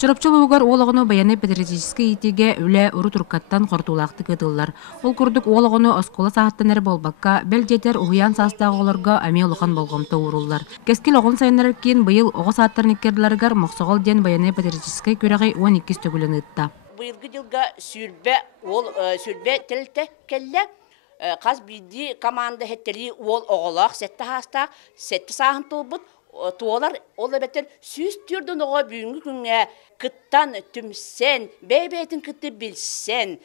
Чорапчылуугар оологону Военнай патриотическай итиге үле уру туркаттан кортуулакты кыттыллар. Ол курдук оологону оскуола сааттанер болбакка бел жетер уян састагыларга ами улухан болгомто уруллар. Кескил огон сайыннар кийин быйыл ого сааттарниккерларгар моксогол ден Военнай патриотическай көрөгөй 12 төгүлөн ытта. Быйылгы жылга сүрбе тилте келле каз биди команда хеттери ол оголак сетте хаста сетте саахын толбут туолар ол бетер сүз түрдөн ого бүгүнкү күнгө кыттан түмсен бейбетин кытты билсен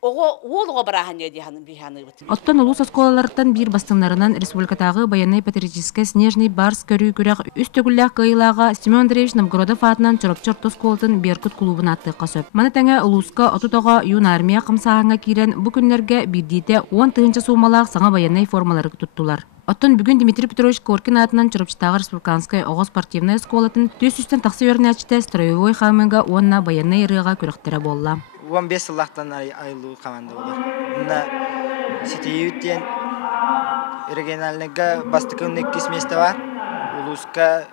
ого олго барахан эди ханым биханы бут. Оттон улус оскуолалардан бир бастыңнарынан республикатагы Военнай патриотическай снежный барс көрүү күрөк үс төгүллак Кыайыылага Семен Андреевич Новгородов аатынан чорапчор оскуолатын Беркут клубун аттыкка сөп. Мана таңа улуска отутога юн армия хамсааьынна кирен бу күннерге бирдите 10 тыгынча суумалаак саңа Военнай формалары туттулар. Оттон бүгүн Д.П.Коркин аатынан чорапчытагы республиканскай ого спортивнай оскуолатын төс-үстен таксы өрнәчте строевой хаамыыга онна Военнай ырыга күрөктөрө болла. 15 сыллахтан айылуу команда болар. Мына сетеюттен региональныйга бастыкын 2 месте бар. Улуска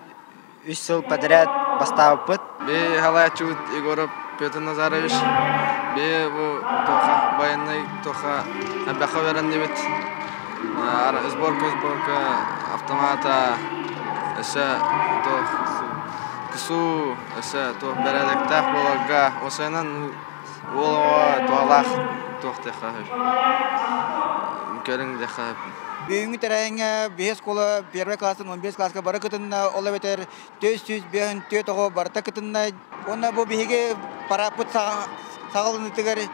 3 сыл подряд поставыппыт. Бе халачут Егоров Петр Назарович. Бе бу тоха Военнай тоха абаха верен дебет. Сборка автомата эсе тох кысу эсе тох бередектах болага осенан буолла туалах тохтеха көрүң деха Бүгүнкү тереңе 5 школа 1 класстын 15 класска бара кытында ола бетер 400 бен төтөгө барта кытында онда бу биге парапыт сагылын тигер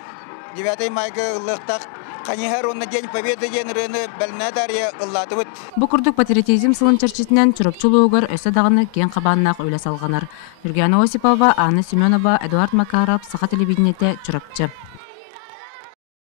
9 майга ылыктак Канихар онна день победы ден рыны бәлнәдария ыллатыбыт. Бу курдук патриотизм сылын чарчитинен чорапчылуугар өсө даганы кен кабаннак өйлө салганар. Юргена Осипова, Анна Семенова, Эдуард Макаров, Саха телевидениете, чорапчы.